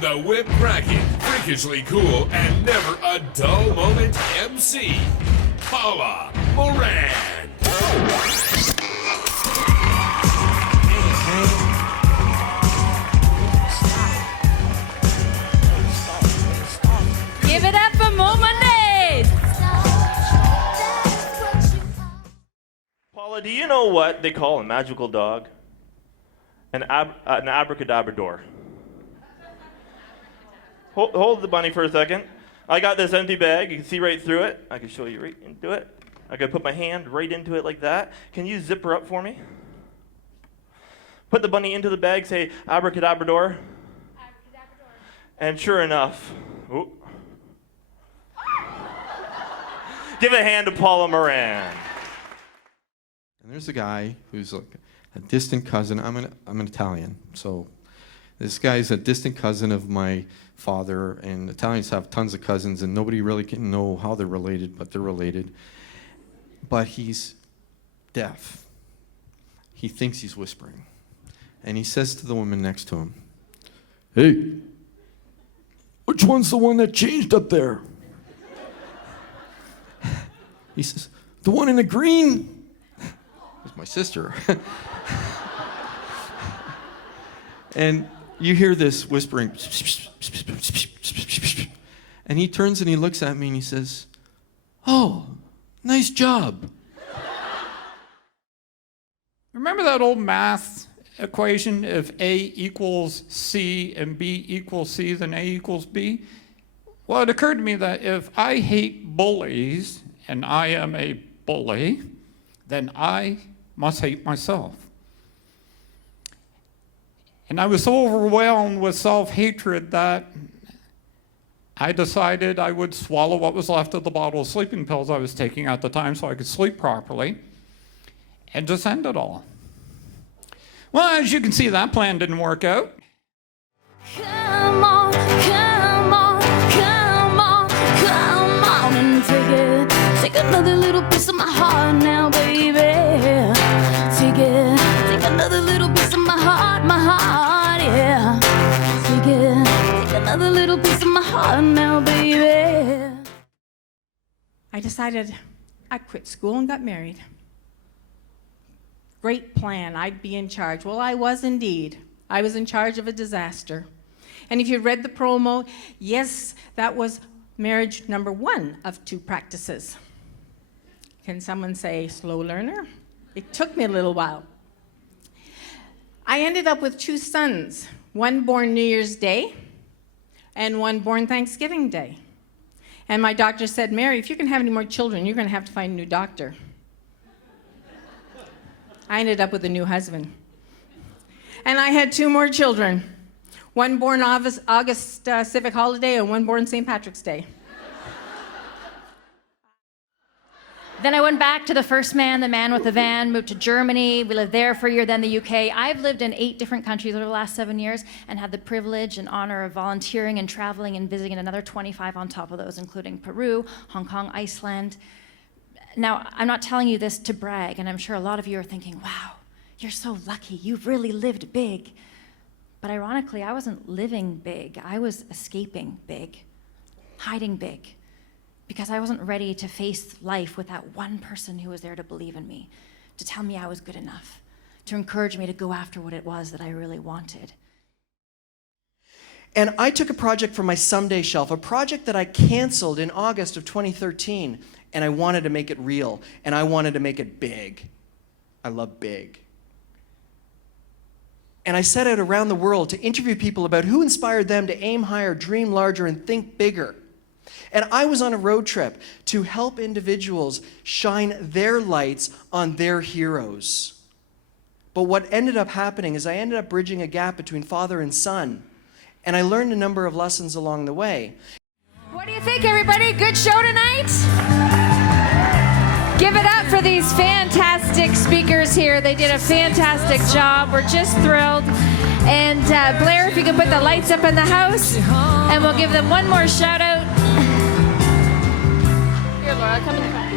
the whip-cracking, freakishly cool, and never a dull moment MC, Paula Morand. Give it up for MoMondays! Paula, do you know what they call a magical dog? An abracadabra door. Hold the bunny for a second. I got this empty bag. You can see right through it. I can show you right into it. I can put my hand right into it like that. Can you zip her up for me? Put the bunny into the bag, say abracadabra door. Abracadabra door. And sure enough, ooh. Give a hand to Paula Morand. And there's a guy who's like a distant cousin. I'm an Italian, so this guy's a distant cousin of my father, and Italians have tons of cousins, and nobody really can know how they're related, but they're related. But he's deaf. He thinks he's whispering. And he says to the woman next to him, "Hey, which one's the one that changed up there?" He says, "The one in the green." It's my sister. And you hear this whispering. And he turns and he looks at me and he says, "Oh, nice job." Remember that old math equation? If A equals C and B equals C, then A equals B? Well, it occurred to me that if I hate bullies and I am a bully, then I must hate myself. And I was so overwhelmed with self-hatred that I decided I would swallow what was left of the bottle of sleeping pills I was taking at the time so I could sleep properly and just end it all. Well, as you can see, that plan didn't work out. Come on, come on, come on, come on and take it. Take another little piece of my heart now, baby. Take it. Take another little piece of my heart, yeah. Take it. Take another little piece of my heart now, baby. I decided I'd quit school and got married. Great plan, I'd be in charge. Well, I was indeed. I was in charge of a disaster. And if you read the promo, yes, that was marriage number 1 of 2 practices. Can someone say slow learner? It took me a little while. I ended up with 2 sons, one born New Year's Day and one born Thanksgiving Day. And my doctor said, "Mary, if you're gonna have any more children, you're gonna have to find a new doctor." I ended up with a new husband. And I had 2 more children. One born August civic holiday and one born St. Patrick's Day. Then I went back to the first man, the man with the van, moved to Germany. We lived there for a year, then the UK. I've lived in 8 different countries over the last 7 years and had the privilege and honor of volunteering and traveling and visiting another 25 on top of those, including Peru, Hong Kong, Iceland. Now, I'm not telling you this to brag, and I'm sure a lot of you are thinking, wow, you're so lucky, you've really lived big. But ironically, I wasn't living big, I was escaping big, hiding big, because I wasn't ready to face life with that one person who was there to believe in me, to tell me I was good enough, to encourage me to go after what it was that I really wanted. And I took a project from my someday shelf, a project that I canceled in August of 2013, and I wanted to make it real, and I wanted to make it big. I love big. And I set out around the world to interview people about who inspired them to aim higher, dream larger, and think bigger. And I was on a road trip to help individuals shine their lights on their heroes. But what ended up happening is I ended up bridging a gap between father and son. And I learned a number of lessons along the way. What do you think, everybody? Good show tonight? Give it up for these fantastic speakers here. They did a fantastic job. We're just thrilled. And Blair, if you can put the lights up in the house, and we'll give them one more shout out. Here, Laura, come in the front.